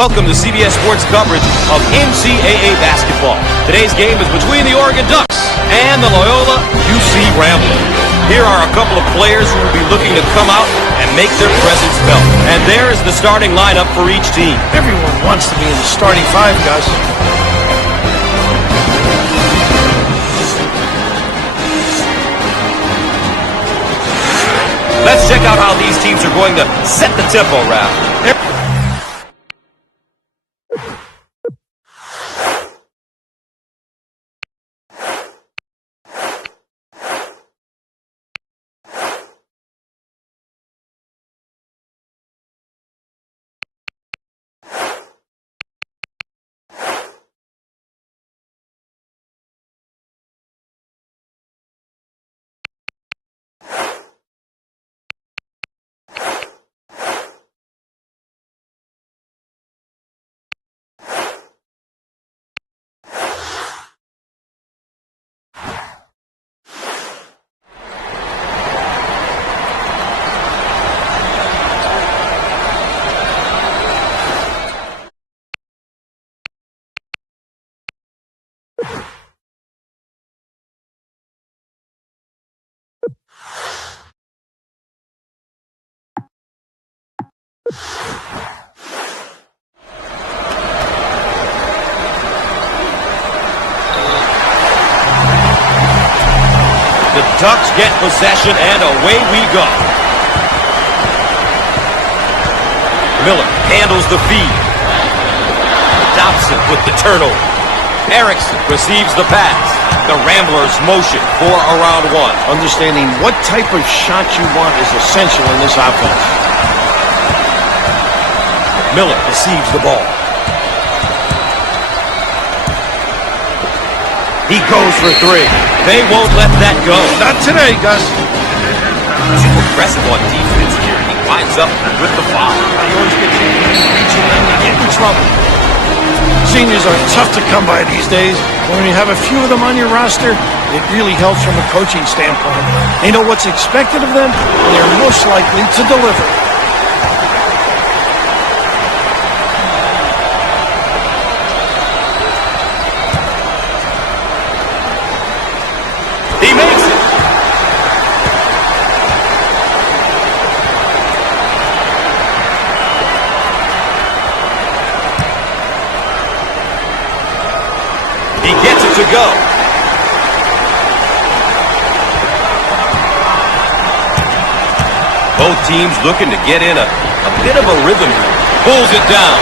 Welcome to CBS Sports coverage of NCAA basketball. Today's game is between the Oregon Ducks and the Loyola UC Ramblers. Here are a couple of players who will be looking to come out and make their presence felt. And there is the starting lineup for each team. Everyone wants to be in the starting five, Gus. Let's check out how these teams are going to set the tempo, Ralph. The Ducks get possession, and away we go. Miller handles the feed. Dobson with the turnover. Erickson receives the pass. The Ramblers motion for a round one. Understanding what type of shot you want is essential in this offense. Miller receives the ball. He goes for three. They won't let that go. Not today, Gus. Too aggressive on defense here. He winds up with the foul. He always gets reaching them to get in trouble. Seniors are tough to come by these days. When you have a few of them on your roster, it really helps from a coaching standpoint. They know what's expected of them, and they're most likely to deliver. He makes it. He gets it to go. Both teams looking to get in a bit of a rhythm here. Pulls it down.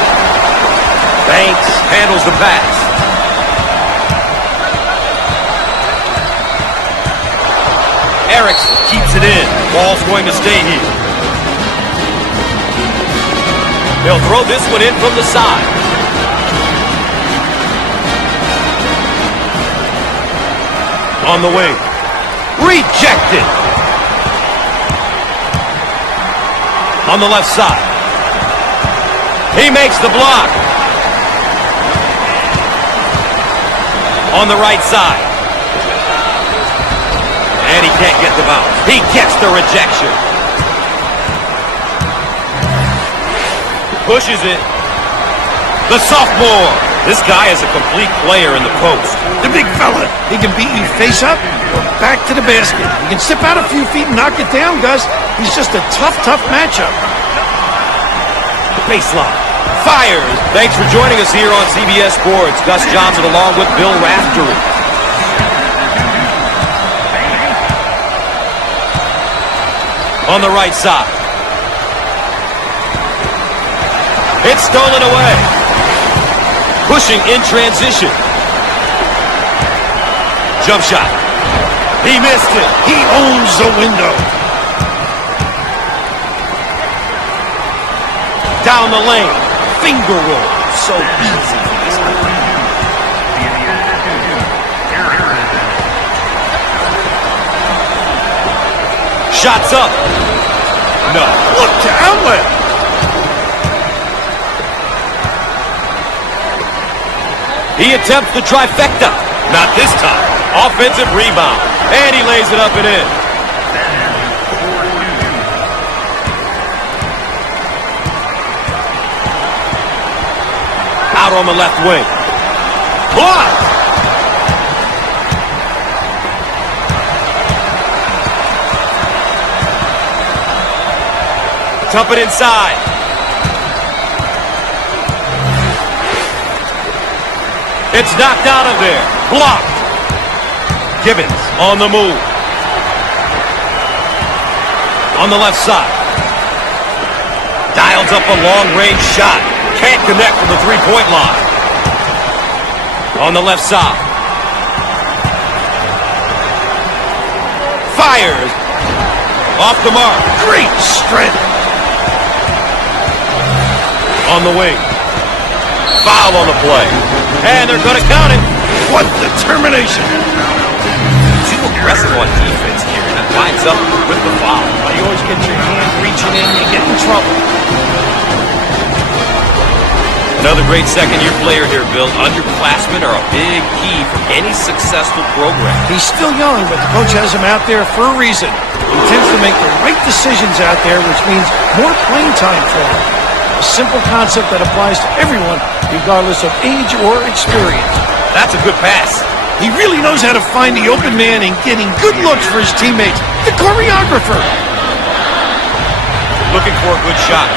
Banks handles the pass. Erickson keeps it in. Ball's going to stay here. He'll throw this one in from the side. On the wing. Rejected. On the left side. He makes the block. On the right side. And he can't get the bounce. He gets the rejection. Pushes it. The sophomore. This guy is a complete player in the post. The big fella. He can beat you face up or back to the basket. He can step out a few feet and knock it down, Gus. He's just a tough matchup. Baseline. Fires. Thanks for joining us here on CBS Sports. Gus Johnson along with Bill Raftery. On the right side. It's stolen away. Pushing in transition. Jump shot. He missed it. He owns the window. Down the lane. Finger roll. So easy for this guy. Shots up. No. Look to outlet. He attempts the trifecta. Not this time. Offensive rebound. And he lays it up and in. Out on the left wing. Blocked. Dump it inside. It's knocked out of there. Blocked. Gibbons on the move. On the left side. Dials up a long-range shot. Can't connect from the three-point line. On the left side. Fires. Off the mark. Great strength. On the wing. Foul on the play. And they're going to count it. What determination. Too aggressive on defense here. And that lines up with the foul. You always get your hand reaching in, you get in trouble. Another great second-year player here, Bill. Underclassmen are a big key for any successful program. He's still young, but the coach has him out there for a reason. He tends to make the right decisions out there, which means more playing time for him. A simple concept that applies to everyone, regardless of age or experience. That's a good pass. He really knows how to find the open man and getting good looks for his teammates. The choreographer. Looking for a good shot.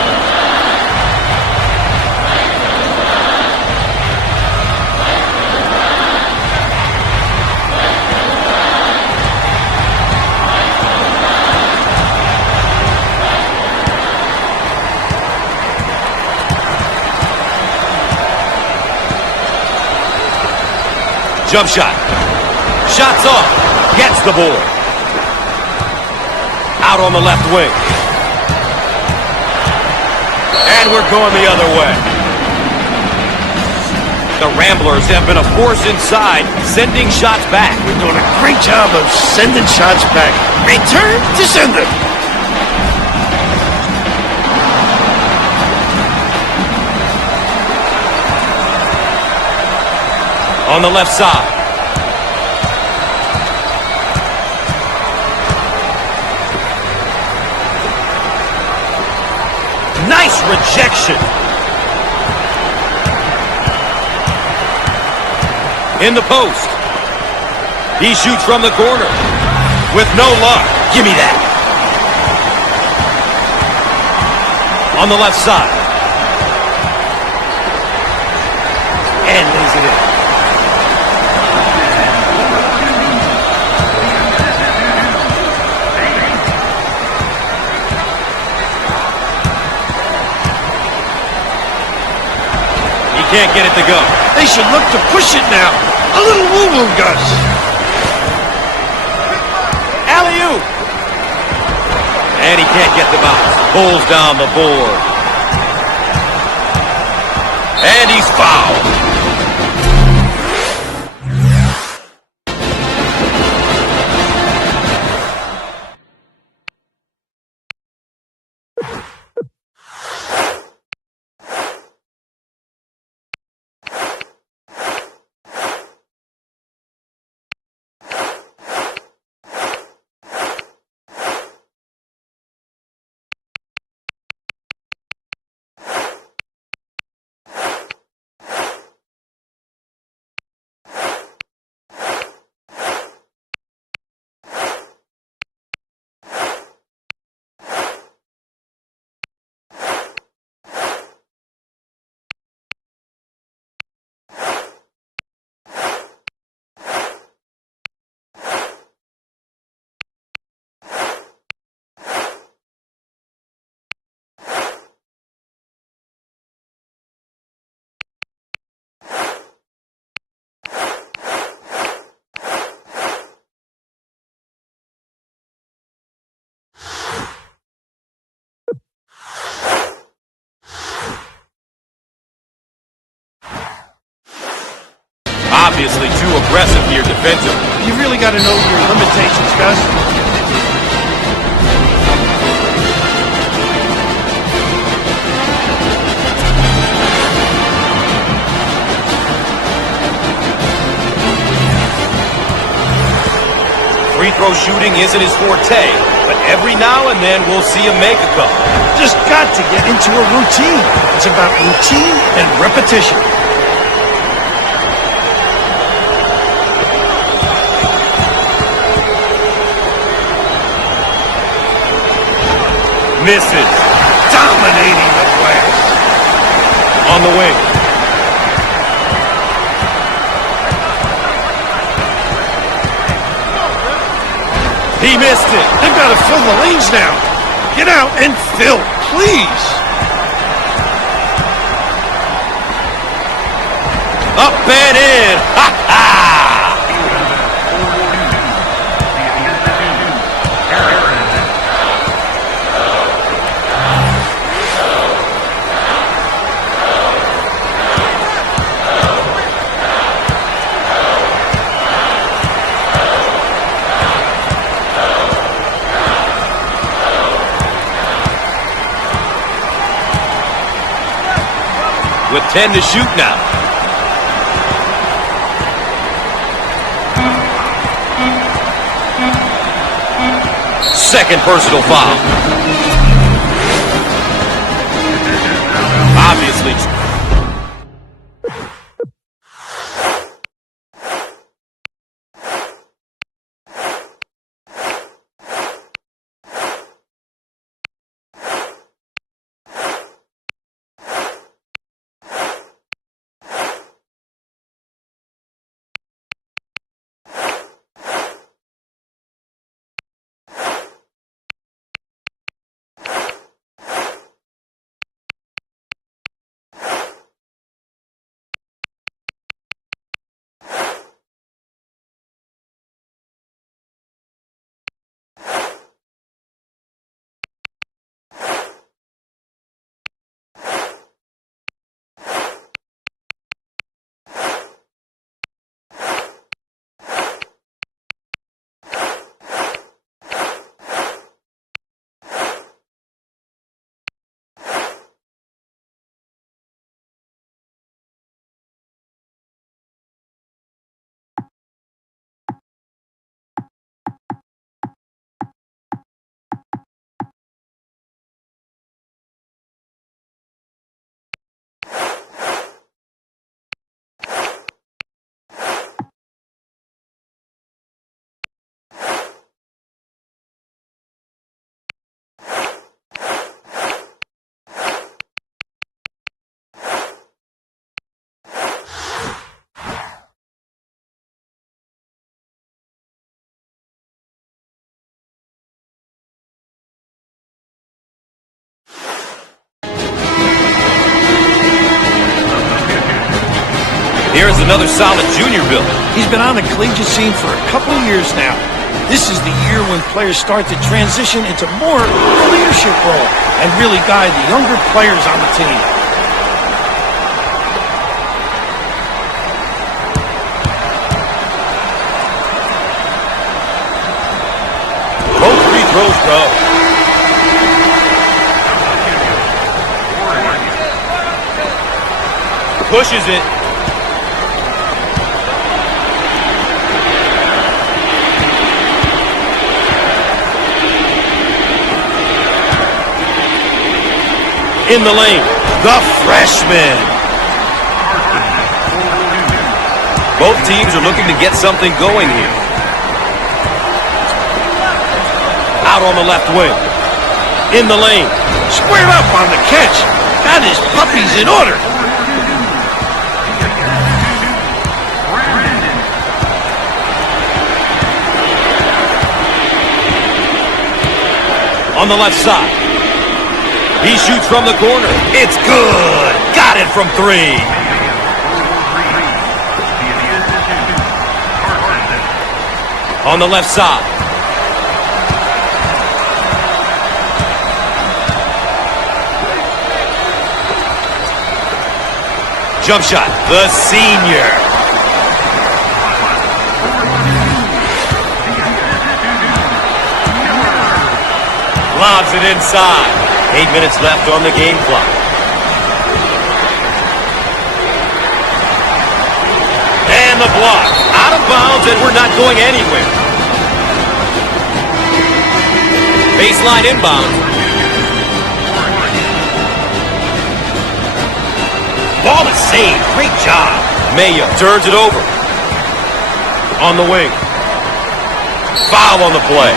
Jump shot. Shots off. Gets the board. Out on the left wing. And we're going the other way. The Ramblers have been a force inside, sending shots back. We're doing a great job of sending shots back. Return to sender. On the left side. Nice rejection. In the post. He shoots from the corner. With no luck. Give me that. On the left side. And lays it in. Can't get it to go. They should look to push it now. A little woo-woo, Gus. Alley-oop. And he can't get the bounce. Pulls down the board. And he's fouled. Obviously too aggressive here defensively. You really got to know your limitations, Gus. Free throw shooting isn't his forte, but every now and then we'll see him make a couple. Just got to get into a routine. It's about routine and repetition. Misses. Dominating the glass. On the wing. He missed it. They've got to fill the lanes now. Get out and fill, please. Up and in. Ha ha! With 10 to shoot now. Second personal foul. Obviously. Here's another solid junior build. He's been on the collegiate scene for a couple of years now. This is the year when players start to transition into more of a leadership role and really guide the younger players on the team. Both free throws go. Pushes it. In the lane, the freshman. Both teams are looking to get something going here. Out on the left wing. In the lane. Squared up on the catch. Got his puppies in order. On the left side. He shoots from the corner. It's good. Got it from three. On the left side. Jump shot. The senior. Drives it inside. 8 minutes left on the game clock. And the block. Out of bounds, and we're not going anywhere. Baseline inbound. Ball is saved. Great job. Maya turns it over. On the wing. Foul on the play.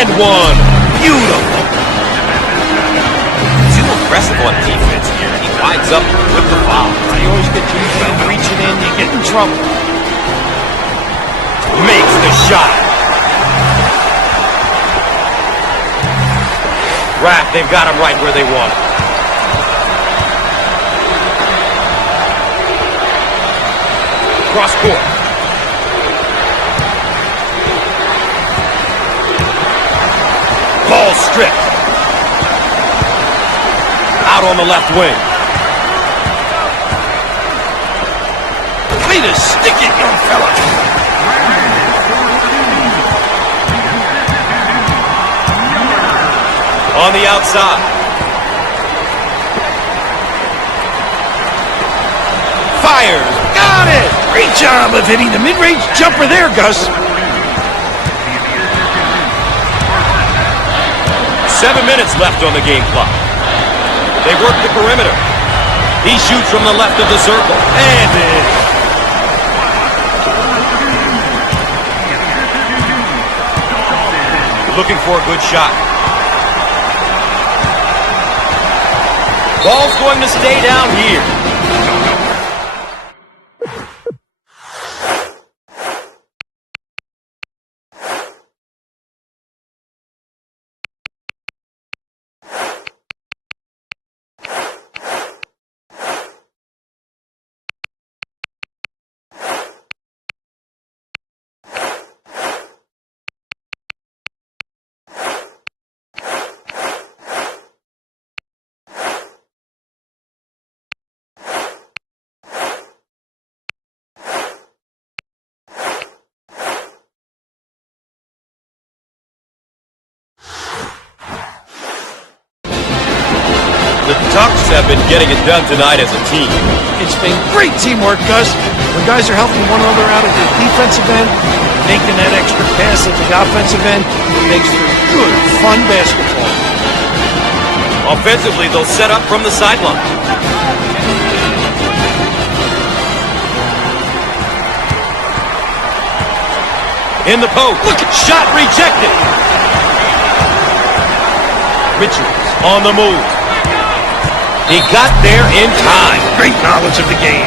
And one. Beautiful. Too aggressive on defense here. He winds up with the foul. You always get too deep reaching in, you get in trouble. Makes the shot. Rap, they've got him right where they want him. Cross court. Ball stripped. Out on the left wing. Way to stick it, young fella. On the outside. Fires. Got it. Great job of hitting the mid-range jumper there, Gus. 7 minutes left on the game clock. They work the perimeter. He shoots from the left of the circle. And in. Looking for a good shot. Ball's going to stay down here. The Ducks have been getting it done tonight as a team. It's been great teamwork, Gus. When guys are helping one another out at the defensive end, making that extra pass at the offensive end, it makes for good, fun basketball. Offensively, they'll set up from the sideline. In the post. Look, shot rejected. Richards on the move. He got there in time. Great knowledge of the game.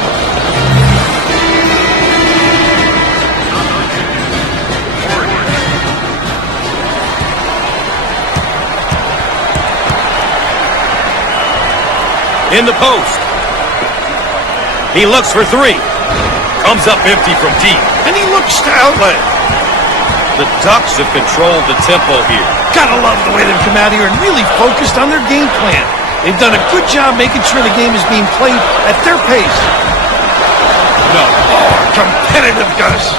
In the post. He looks for three. Comes up empty from deep. And he looks to outlet. The Ducks have controlled the tempo here. Gotta love the way they've come out here and really focused on their game plan. They've done a good job making sure the game is being played at their pace. No. Oh, competitive, Gus.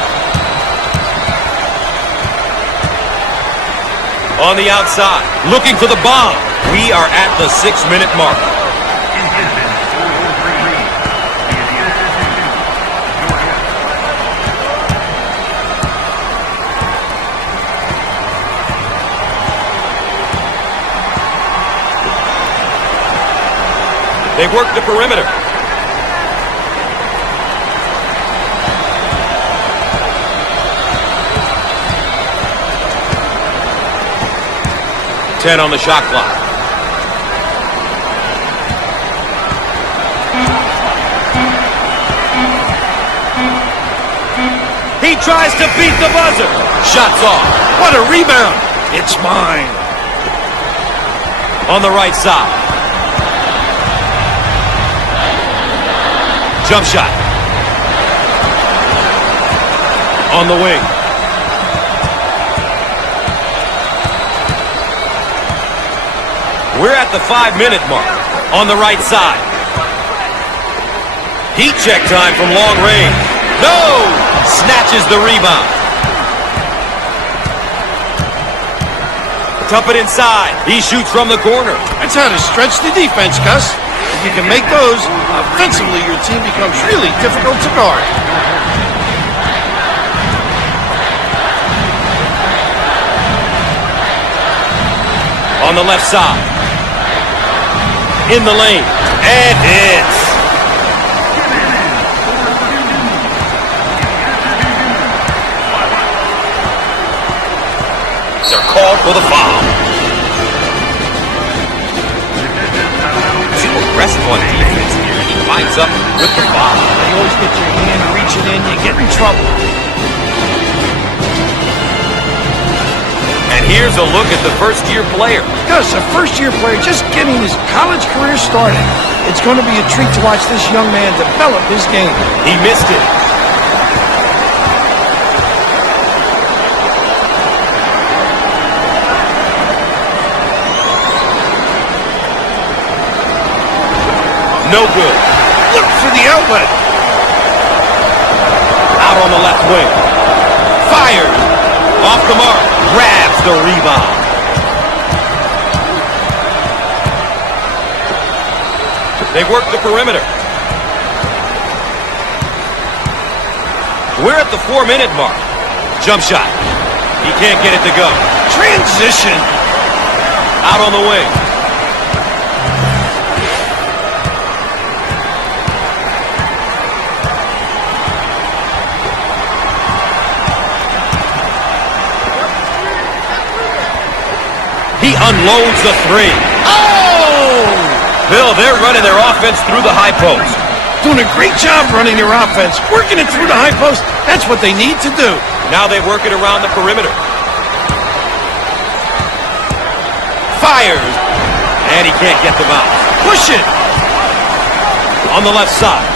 On the outside, looking for the bomb. We are at the 6-minute mark. They work the perimeter. Ten on the shot clock. He tries to beat the buzzer. Shots off. What a rebound. It's mine. On the right side. Jump shot. On the wing. We're at the 5-minute mark. On the right side. Heat check time from long range. No! Snatches the rebound. Dump it inside. He shoots from the corner. That's how to stretch the defense, Gus. If you can make those, offensively your team becomes really difficult to guard. On the left side. In the lane. And hits. They're called for the foul. Too aggressive on defense here, and he winds up with the foul. You always get your hand reaching in, you get in trouble. And here's a look at the first-year player. Gus, a first-year player just getting his college career started. It's going to be a treat to watch this young man develop his game. He missed it. No good. Look for the outlet. Out on the left wing. Fires. Off the mark. Grabs the rebound. They work the perimeter. We're at the 4-minute mark. Jump shot. He can't get it to go. Transition. Out on the wing. He unloads the three. Oh! Bill, they're running their offense through the high post. Doing a great job running their offense. Working it through the high post. That's what they need to do. Now they work it around the perimeter. Fires. And he can't get them out. Push it. On the left side.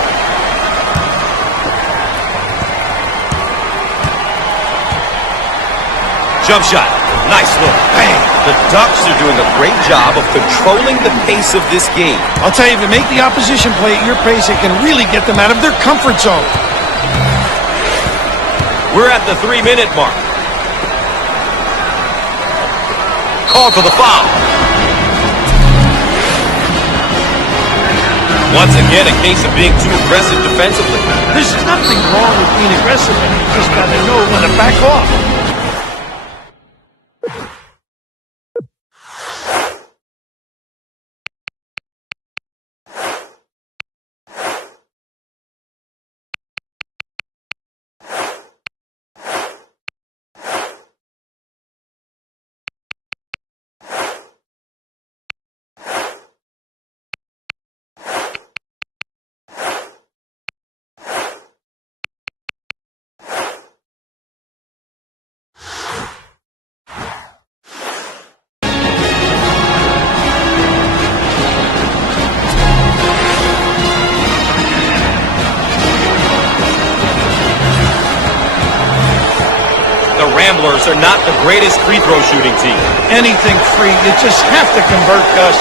Jump shot. Nice look. Bang. The Ducks are doing a great job of controlling the pace of this game. I'll tell you, if you make the opposition play at your pace, it can really get them out of their comfort zone. We're at the 3-minute mark. Call for the foul. Once again, a case of being too aggressive defensively. There's nothing wrong with being aggressive, and you just got to know when to back off. The Ramblers are not the greatest free throw shooting team. Anything free, you just have to convert, Gus.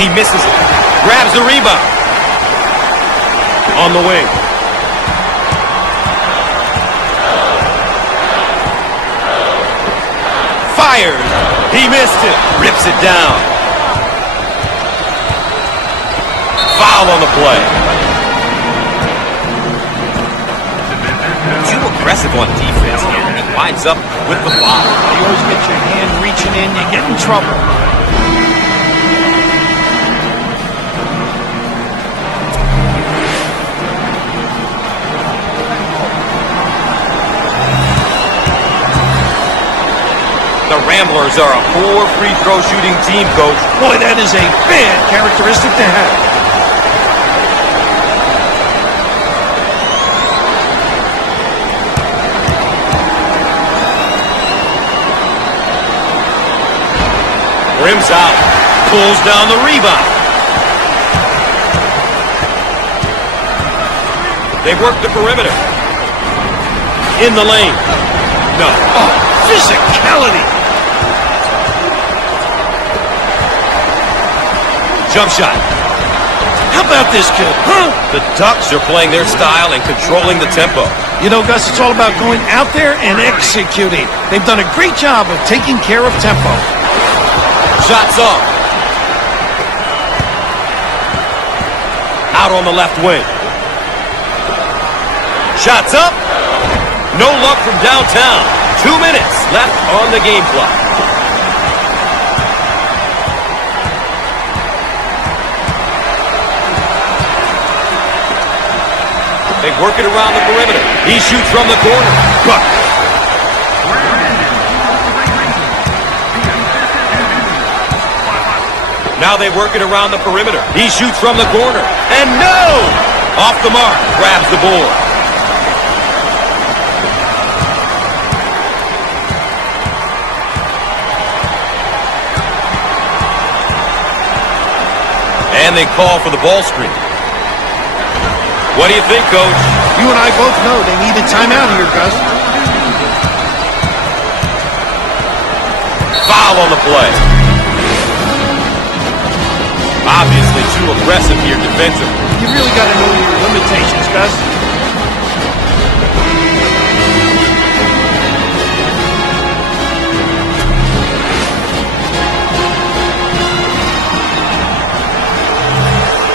He misses it. Grabs the rebound. On the wing. Fires. He missed it. Rips it down. Foul on the play. Too aggressive on defense here, and he winds up with the foul. You always get your hand reaching in, you get in trouble. The Ramblers are a poor free throw shooting team, Coach. Boy, that is a bad characteristic to have. Rims out. Pulls down the rebound. They work the perimeter. In the lane. No. Oh, physicality. Jump shot. How about this kid, huh? The Ducks are playing their style and controlling the tempo. You know, Gus, it's all about going out there and executing. They've done a great job of taking care of tempo. Shots up. Out on the left wing. Shots up. No luck from downtown. 2 minutes left on the game clock. They work it around the perimeter. He shoots from the corner. Buck. Now they work it around the perimeter. He shoots from the corner. And no! Off the mark. Grabs the board. And they call for the ball screen. What do you think, Coach? You and I both know they need a timeout here, Gus. Foul on the play. Obviously too aggressive here defensively. You really got to know your limitations, Gus.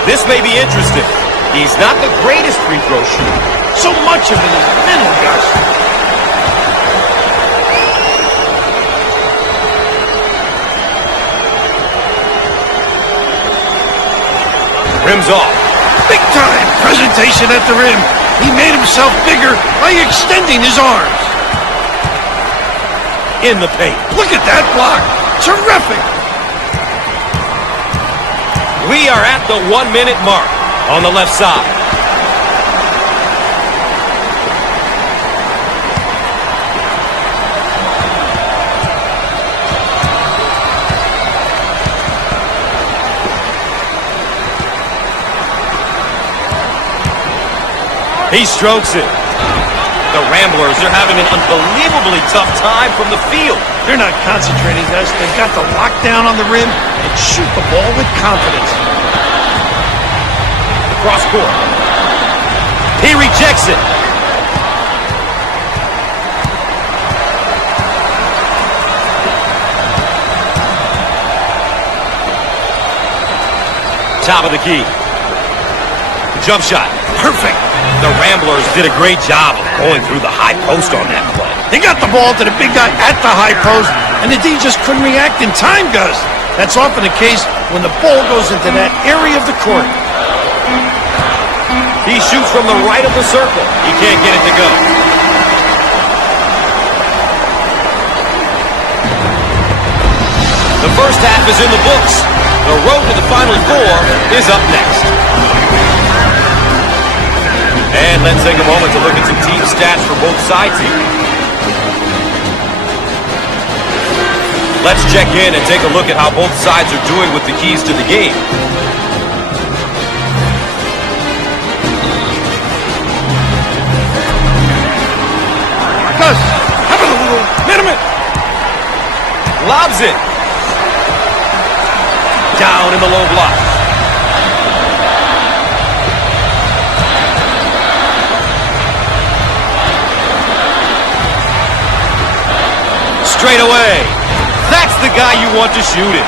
This may be interesting. He's not the greatest free throw shooter. So much of it is mental, Gus. Rim's off. Big time presentation at the rim. He made himself bigger by extending his arms. In the paint. Look at that block. Terrific. We are at the 1 minute mark on the left side. He strokes it. The Ramblers are having an unbelievably tough time from the field. They're not concentrating, Gus. They've got the lockdown on the rim and shoot the ball with confidence. Cross court. He rejects it. Top of the key. Jump shot. Perfect. The Ramblers did a great job of going through the high post on that play. They got the ball to the big guy at the high post, and the D just couldn't react in time, Gus. That's often the case when the ball goes into that area of the court. He shoots from the right of the circle. He can't get it to go. The first half is in the books. The road to the Final Four is up next. And let's take a moment to look at some team stats for both sides here. Let's check in and take a look at how both sides are doing with the keys to the game. Gus, having a little minute. Lobs it. Down in the low block. Straight away. That's the guy you want to shoot it.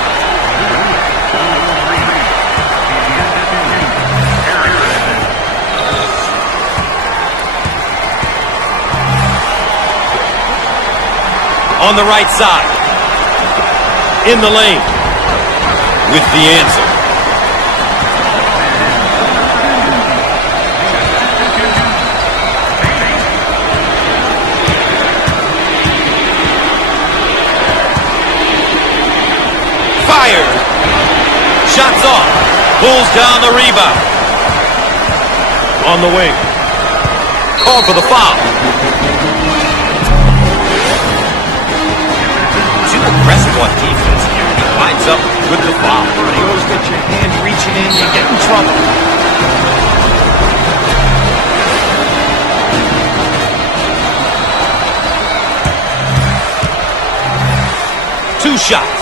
On the right side. In the lane. With the answer. Fired. Shots off. Pulls down the rebound. On the wing. Called for the foul. Too aggressive on defense here. He winds up with the foul. You always get your hand reaching in, you get in trouble. Two shots.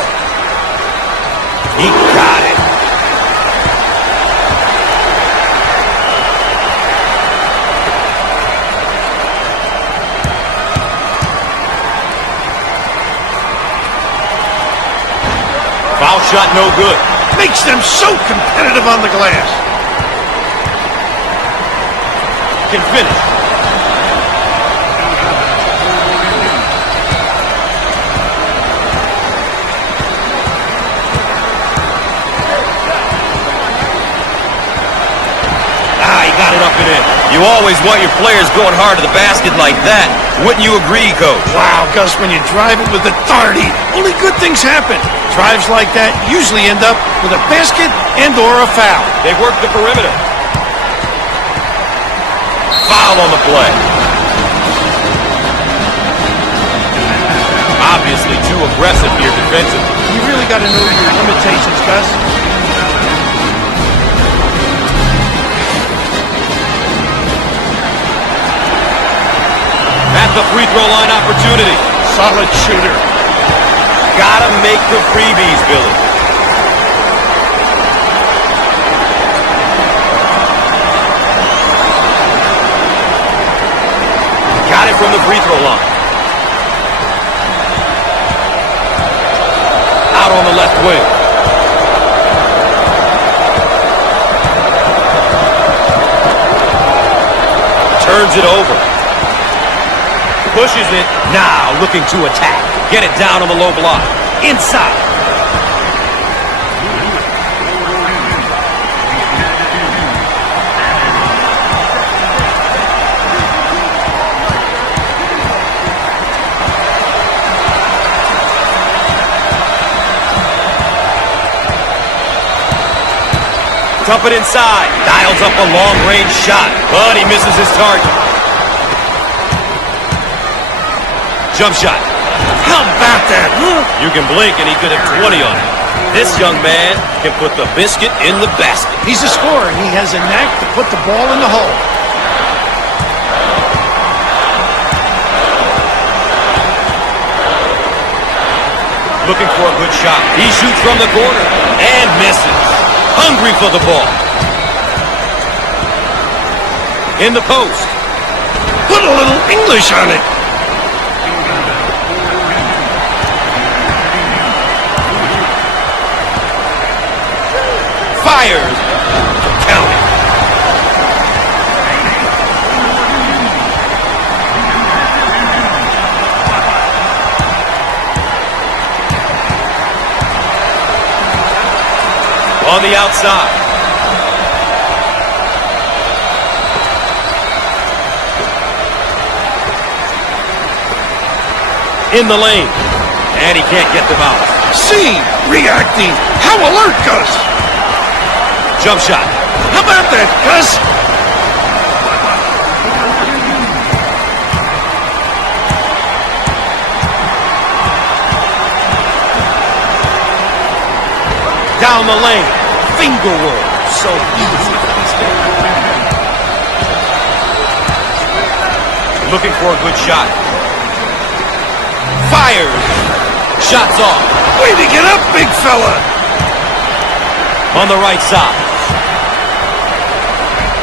He got it. Foul shot no good. Makes them so competitive on the glass. Can finish. He got it up and in. You always want your players going hard to the basket like that. Wouldn't you agree, Coach? Wow, Gus, when you drive it with authority, only good things happen. Drives like that usually end up with a basket and or a foul. They work the perimeter. Foul on the play. Obviously too aggressive here defensively. You really got to know your limitations, Gus. At the free throw line opportunity. Solid shooter. Gotta make the freebies, Billy. Got it from the free throw line. Out on the left wing. Turns it over. Pushes it. Now looking to attack. Get it down on the low block. Inside. Dump it inside. Dials up a long-range shot, but he misses his target. Jump shot. How about that, huh? You can blink and he could have 20 on it. This young man can put the biscuit in the basket. He's a scorer, and he has a knack to put the ball in the hole. Looking for a good shot. He shoots from the corner and misses. Hungry for the ball. In the post. Put a little English on it. Fires. Count it. On the outside. In the lane. And he can't get them out. See, reacting. How alert, Gus. Jump shot. How about that, Gus? Down the lane. Finger roll. So easy for these guys. Looking for a good shot. Fires. Shots off. Way to get up, big fella. On the right side.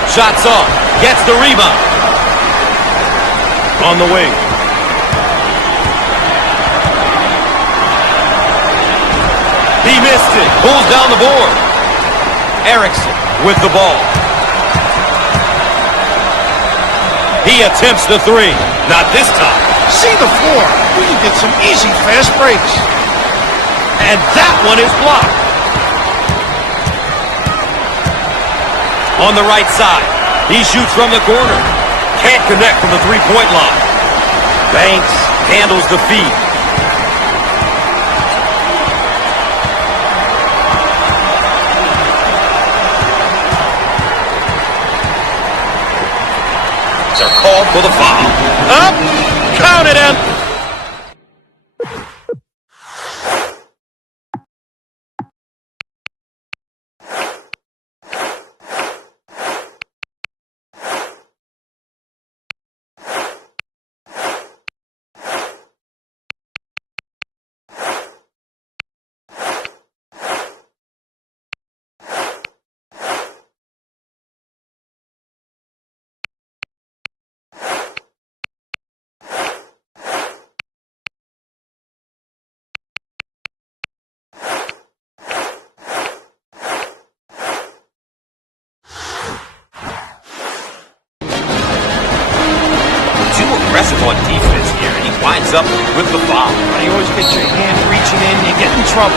Shots off. Gets the rebound. On the wing. He missed it. Pulls down the board. Erickson with the ball. He attempts the three. Not this time. See the floor. We can get some easy fast breaks. And that one is blocked. On the right side. He shoots from the corner. Can't connect from the three-point line. Banks handles the feed. They're called for the foul. Up. Count it in. aggressive on defense here, and he winds up with the foul. You always get your hand reaching in, you get in trouble.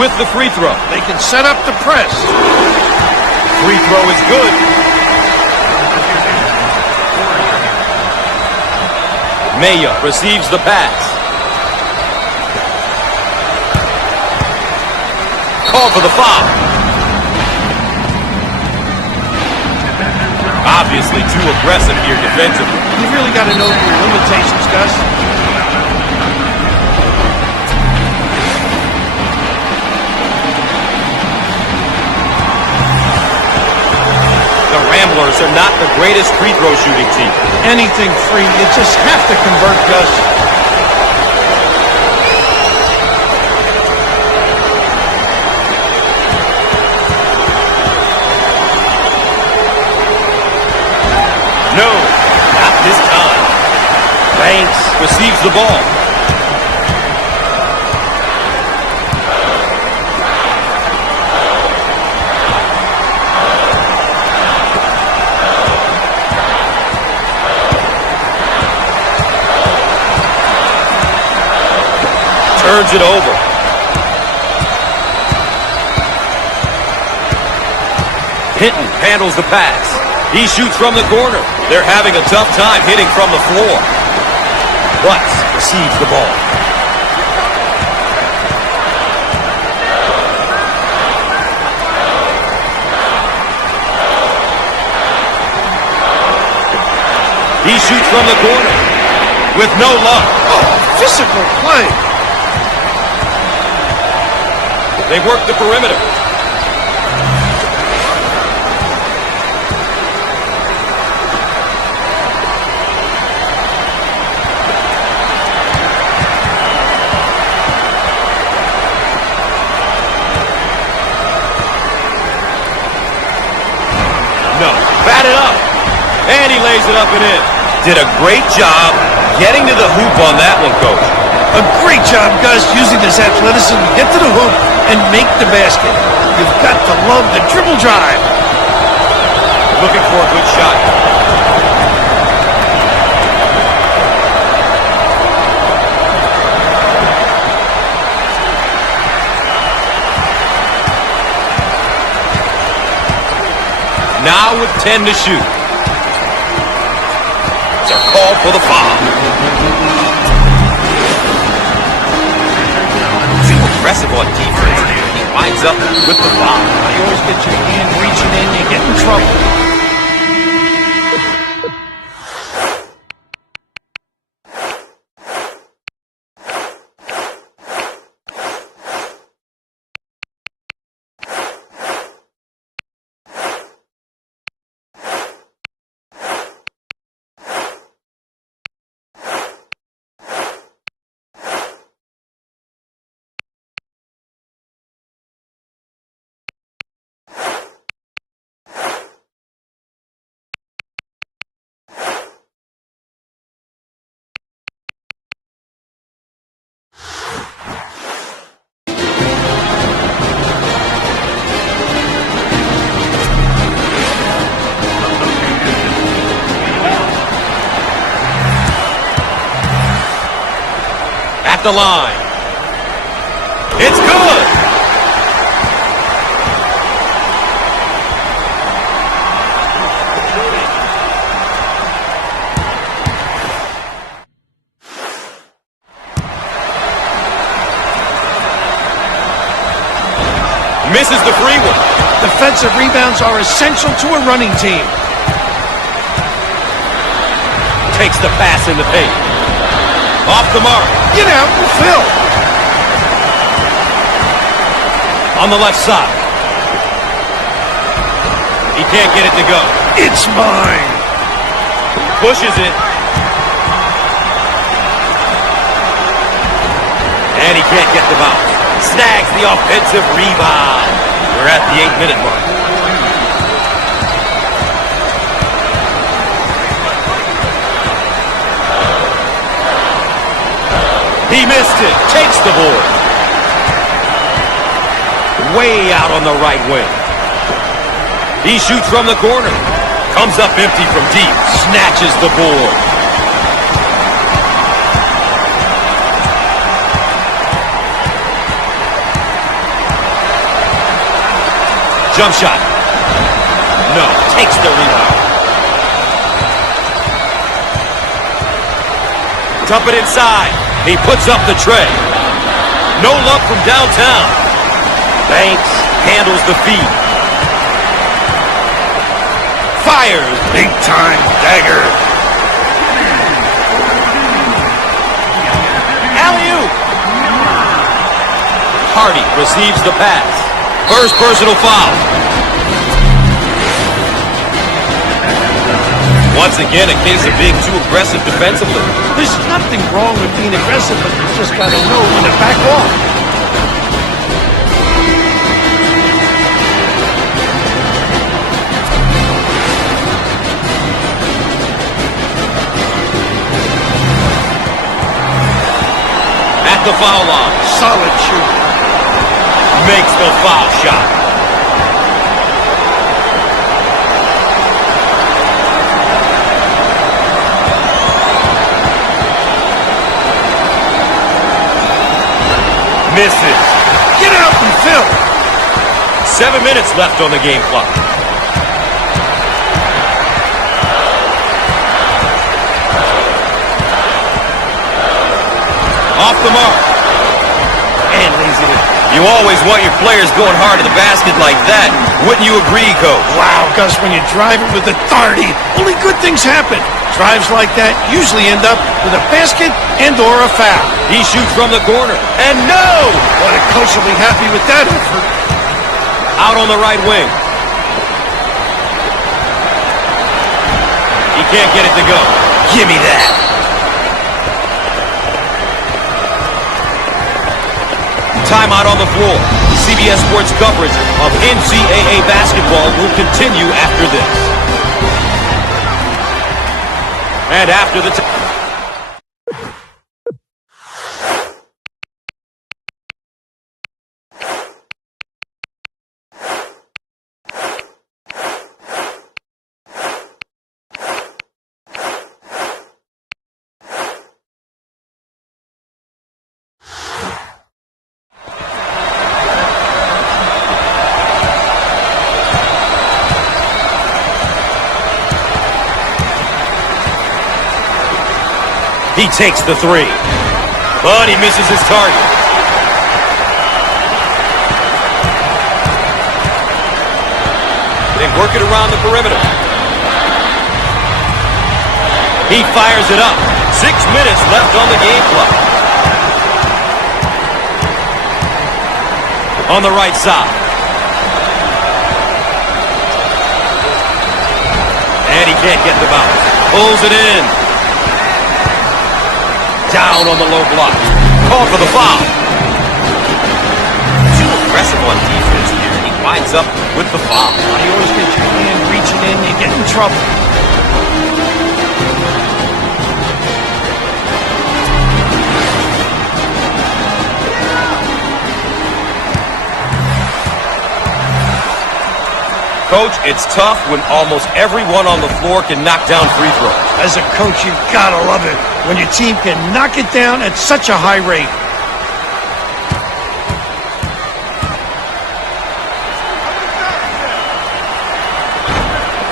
With the free throw. They can set up the press. Free throw is good. Maya receives the pass. Call for the foul. Obviously too aggressive here defensively. You really got to know your limitations, Gus. The Ramblers are not the greatest free throw shooting team. Anything free, you just have to convert, Gus. No, not this time. Banks receives the ball. Turns it over. Hinton handles the pass. He shoots from the corner. They're having a tough time hitting from the floor. Butts receives the ball. He shoots from the corner with no luck. Oh, physical play. They work the perimeter. No, batted up. And he lays it up and in. Did a great job getting to the hoop on that one, Coach. A great job, Gus, using his athleticism to get to the hoop and make the basket. You've got to love the dribble drive. Looking for a good shot. Now with 10 to shoot. It's a call for the foul. Aggressive on defense. He winds up with the foul. You always get your hand reaching in, you get in trouble. The line. It's good. Misses the free one. Defensive rebounds are essential to a running team. Takes the pass in the paint. Off the mark. Get out and fill. On the left side. He can't get it to go. It's mine. Pushes it. And he can't get the bounce. Snags the offensive rebound. We're at the 8-minute mark. He missed it. Takes the board. Way out on the right wing. He shoots from the corner. Comes up empty from deep. Snatches the board. Jump shot. No. Takes the rebound. Dump it inside. He puts up the tray. No luck from downtown. Banks handles the feed. Fires. Big time dagger. Alley-oop. Hardy receives the pass. First personal foul. Once again, a case of being too aggressive defensively. There's nothing wrong with being aggressive, but you just got to know when to back off. At the foul line. Solid shooter. Makes the foul shot. Misses. Get out and fill. 7 minutes left on the game clock. Off the mark. And lays it in. You always want your players going hard to the basket like that. Wouldn't you agree, Coach? Wow, Gus, when you drive it with authority, only good things happen. Drives like that usually end up with a basket and or a foul. He shoots from the corner. And no! What a coach will be happy with that effort. Out on the right wing. He can't get it to go. Give me that. Timeout on the floor. CBS Sports coverage of NCAA basketball will continue after this. And after the He takes the three, but he misses his target. They work it around the perimeter. He fires it up. 6 minutes left on the game clock. On the right side. And he can't get the bounce. Pulls it in. Down on the low block. Call for the foul. Too aggressive on defense here. He winds up with the foul. You always get your hand reaching in, you get in trouble. Coach, it's tough when almost everyone on the floor can knock down free throws. As a coach, you've got to love it when your team can knock it down at such a high rate.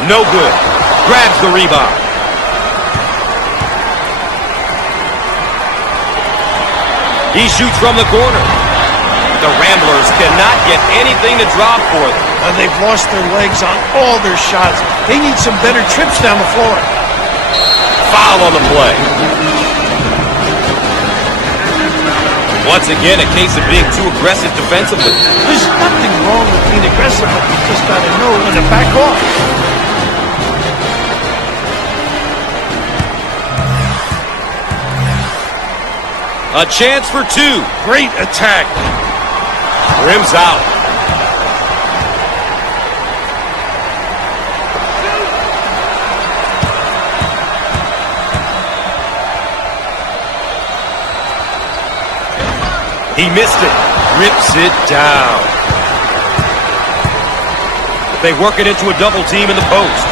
No good. Grabs the rebound. He shoots from the corner. The Ramblers cannot get anything to drop for them. They've lost their legs on all their shots. They need some better trips down the floor. Foul on the play. Once again, a case of being too aggressive defensively. There's nothing wrong with being aggressive, but you just got to know when to back off. A chance for two. Great attack. Rims out. He missed it. Rips it down. They work it into a double team in the post.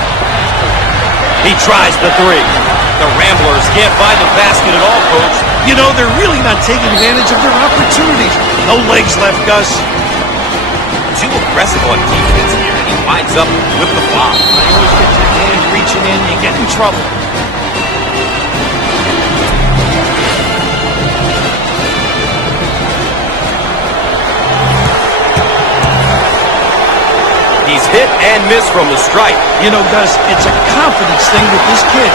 He tries the three. The Ramblers can't find the basket at all, Coach. You know, they're really not taking advantage of their opportunities. No legs left, Gus. Too aggressive on defense here, and he winds up with the foul. I always get your hand reaching in, you get in trouble. He's hit and missed from the stripe. You know, Gus, it's a confidence thing with this kid.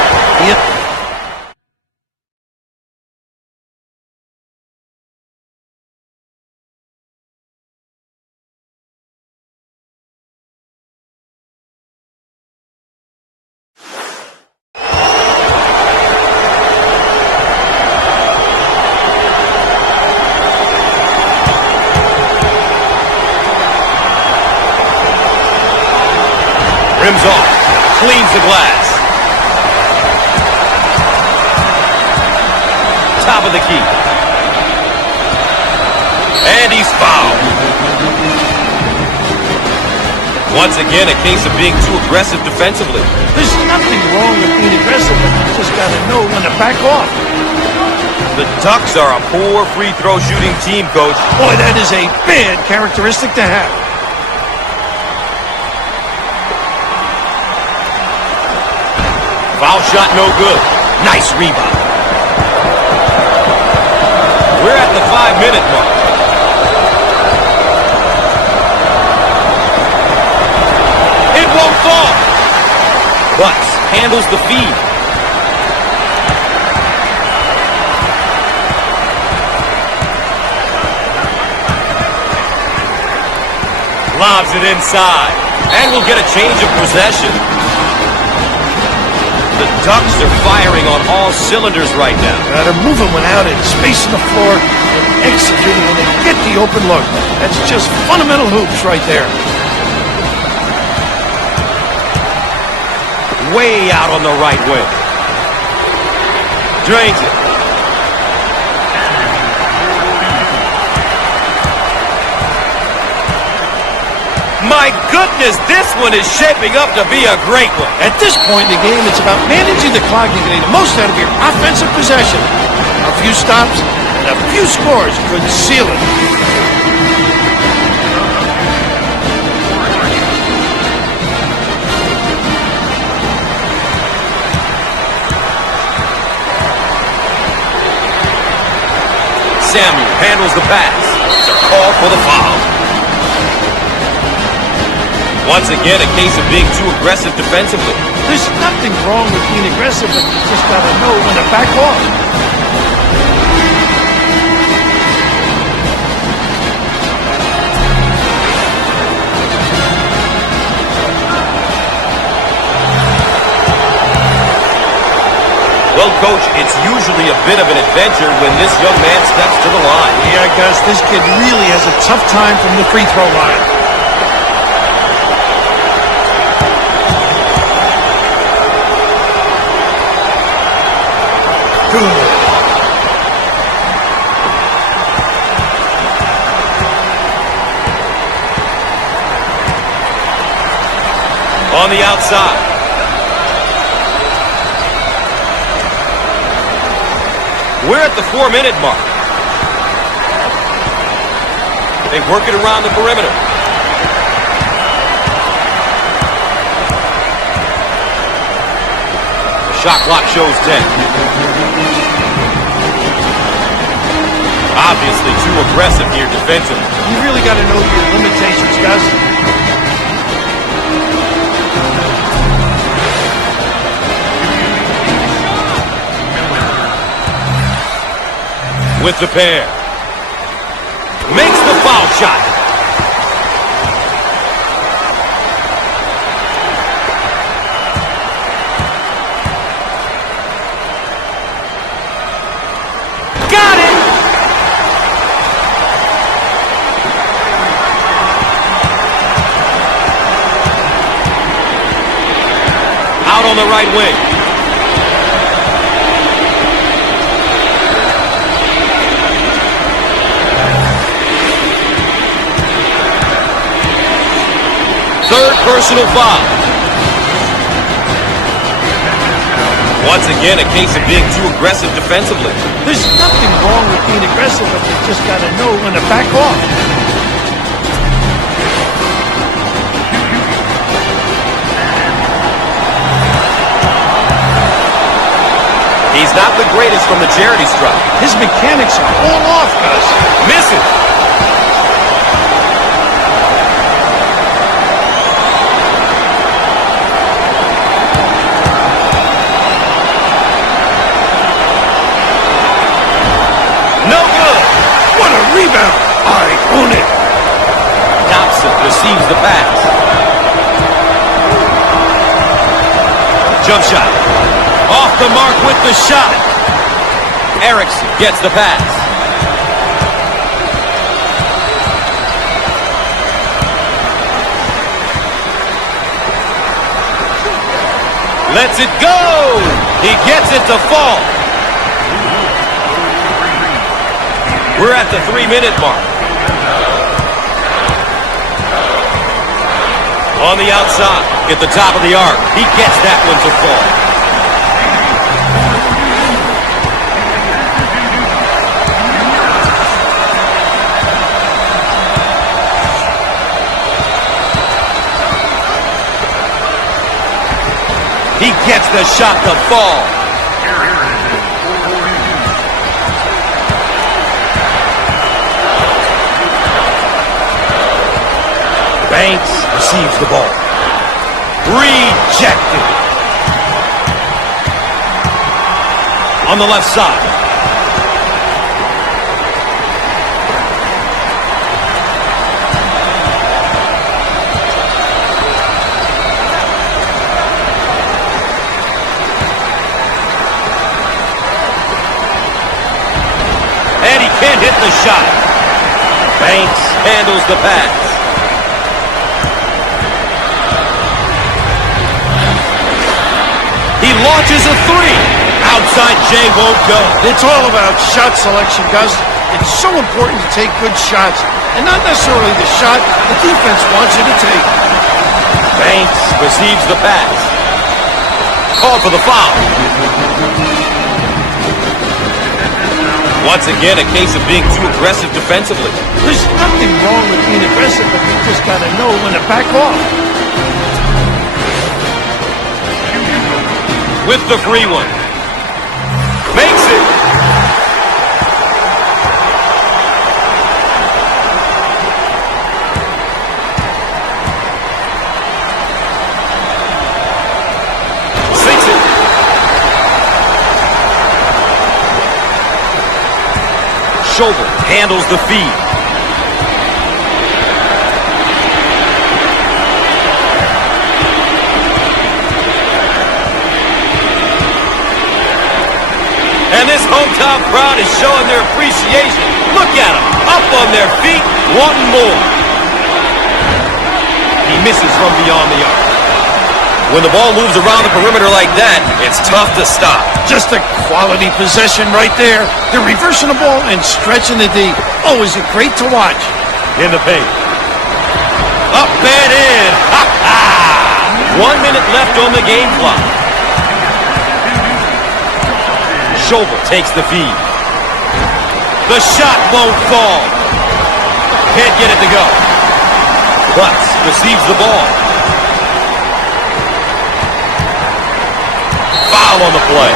Rims off, cleans the glass. Top of the key. And he's fouled. Once again, a case of being too aggressive defensively. There's nothing wrong with being aggressive, but you just got to know when to back off. The Ducks are a poor free throw shooting team, Coach. Boy, that is a bad characteristic to have. Foul shot no good. Nice rebound. We're at the 5-minute mark. It won't fall. Butts handles the feed. Lobs it inside. And we'll get a change of possession. The Ducks are firing on all cylinders right now. They're moving without it, spacing the floor, and executing when they get the open look. That's just fundamental hoops right there. Way out on the right wing. Drains it. My goodness, this one is shaping up to be a great one. At this point in the game, it's about managing the clock and getting the most out of your offensive possession. A few stops and a few scores could seal it. Samuel handles the pass. It's a call for the foul. Once again, a case of being too aggressive defensively. There's nothing wrong with being aggressive, but you just got to know when to back off. Well, Coach, it's usually a bit of an adventure when this young man steps to the line. Yeah, Gus, this kid really has a tough time from the free throw line. On the outside. We're at the 4-minute mark. They work it around the perimeter. The shot clock shows 10. Obviously too aggressive here defensively. You really got to know your limitations, Gus. With the pair. Makes the foul shot. Got it! Out on the right wing. Third personal foul. Once again, a case of being too aggressive defensively. There's nothing wrong with being aggressive, but you just got to know when to back off. He's not the greatest from the charity stripe. His mechanics are all off, Gus. Misses. No good. What a rebound. I own it. Thompson receives the pass. Jump shot. Off the mark with the shot. Erickson gets the pass. Lets it go. He gets it to fall. We're at the 3-minute mark. On the outside, at the top of the arc. He gets that one to fall. He gets the shot to fall. Banks receives the ball. Rejected. On the left side. And he can't hit the shot. Banks handles the pass. He launches a three. Outside J won't go. It's all about shot selection, Gus. It's so important to take good shots, and not necessarily the shot the defense wants you to take. Banks receives the pass. Called for the foul. Once again, a case of being too aggressive defensively. There's nothing wrong with being aggressive, but you just got to know when to back off. With the free one. Makes it. Sinks it. Shoulder handles the feed. And this hometown crowd is showing their appreciation. Look at them, up on their feet, wanting more. He misses from beyond the arc. When the ball moves around the perimeter like that, it's tough to stop. Just a quality possession right there. They're reversing the ball and stretching the D. Always great to watch. In the paint. Up and in. Ha ha! 1 minute left on the game clock. Shovel takes the feed. The shot won't fall. Can't get it to go. Butts receives the ball. Foul on the play.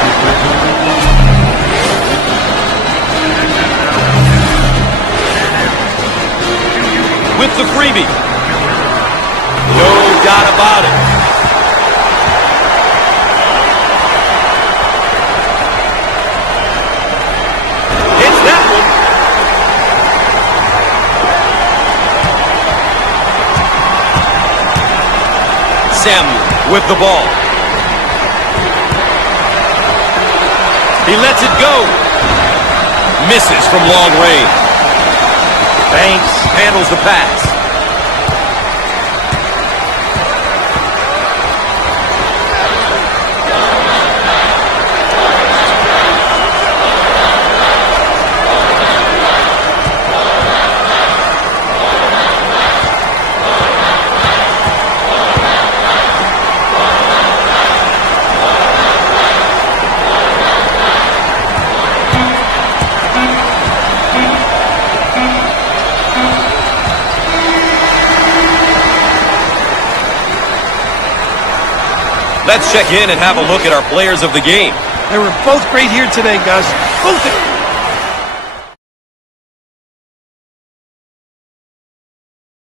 With the freebie. No doubt about it. Hits that one. Samuel with the ball. He lets it go. Misses from long range. Banks handles the pass. Let's check in and have a look at our players of the game. They were both great here today, Gus. Both of them.